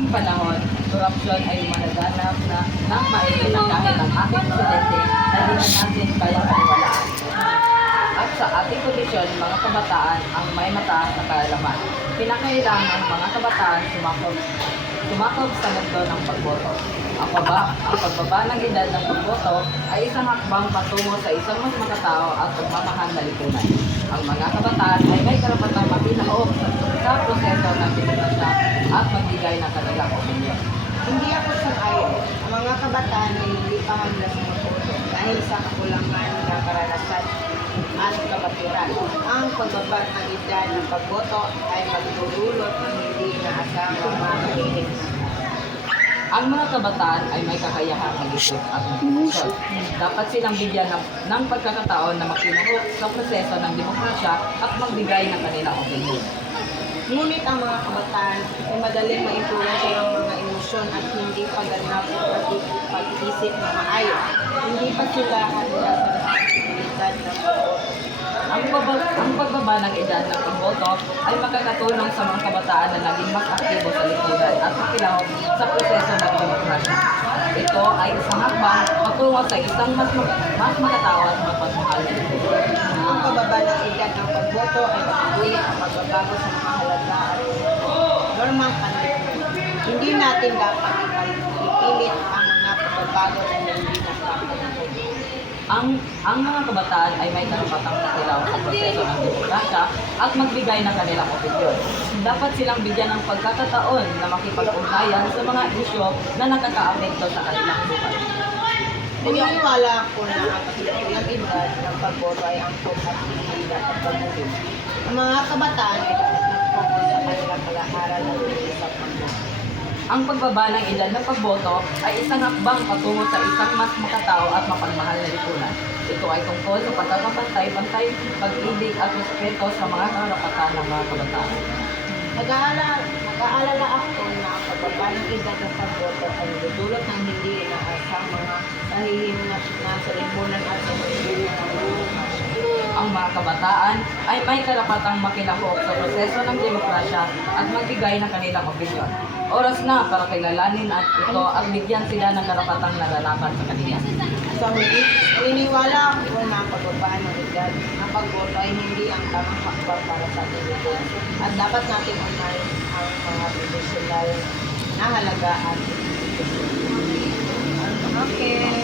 ating panahon, korupsyon ay managanap na ng maigi na kahit ang ating presidente na di na natin kayang paniwalaan. At sa ating kondisyon, mga kabataan ang may mataas na kaalaman. Pinakailangan mga kabataan sumakop sa mundo ng pagboto. Ang pagbaba ng edad ng pagboto ay isang hakbang patungo sa isang mas makatao at pagmamahal na lipunan. Ang mga kabataan ay may karapatang makinahog sa proseso ng demokrasya at magbigay ng kanilang opinyon. Hindi ako sang-ayon. Ang mga kabataan ay hindi pa handa sa pagboto dahil sa kakulangan ng karanasan at kabatiran. Ang pagbaba ng edad ng pagboto ay magdudulot ng hindi inaasahang mga mahilig. Ang mga kabataan ay may kakayahang mag-isip at mag-desisyon. Dapat silang bigyan ng pagkakataon na makinahog sa proseso ng demokrasya at magbigay ng kanilang opinyon. Ngunit ang mga kabataan ay madaling maimpluwensya ng mga emosyon at hindi pa ganap pag-isip na maayos. Hindi pa sila handa sa responsibilidad ng pagboto. Ang pagbaba ng edad ng pagboto ay makakatulong sa mga kabataan na naging mas aktibo sa lipunan at makilahok sa proseso ng demokrasya. Ito ay isang hakbang patungo sa isang mas makatao at mapagmahal na lipunan. Ang pagbaba ng edad ng pagboto ay magdudulot ng pagbabago sa mga halaga at normang panlipunan. Hindi natin dapat ipilit ang mga pagbabago na hindi nakakatulong. Ang mga kabataan ay may karapatang makilaw sa proseso ng demokrasya at magbigay ng kanilang opinyon. Dapat silang bigyan ng pagkakataon na makipag-ugnayan sa mga isyu na nakakaapekto sa kanilang buhay. Naniniwala ako na ang kasalukuyang edad ng pagboto ay angkop at hindi dapat pagmuhin. Ang mga kabataan ay dapat mag-focus sa kanilang pag-aaral at pag-isip pagboto. Ang pagbaba ng edad ng pagboto ay isang hakbang patungo sa isang mas makatao at mapagmahal na lipunan. Ito ay tungkol sa pagkakapantay-pantay, pag-ibig at respeto sa mga karapatan ng mga kabataan. Nag-aalala ako na ang pagbaba ng edad ng pagboto ay dudulot ng hindi inaasang mga kahihinat na sa lipunan at sa pagbibilang ng demokrasya. Ang mga kabataan ay may karapatang makilahok sa proseso ng demokrasya at magbigay ng kanilang opinyon. Oras na para kilalanin at ito at bigyan sila ng karapatang nararapat sa kanila. Sa huli, naniniwala ako na ang pagbaba ng edad ng pagboto ay hindi ang tamang faktor para sa ating lipunan. At dapat natin unahin ang mga tradisyonal na halagaan. Okay.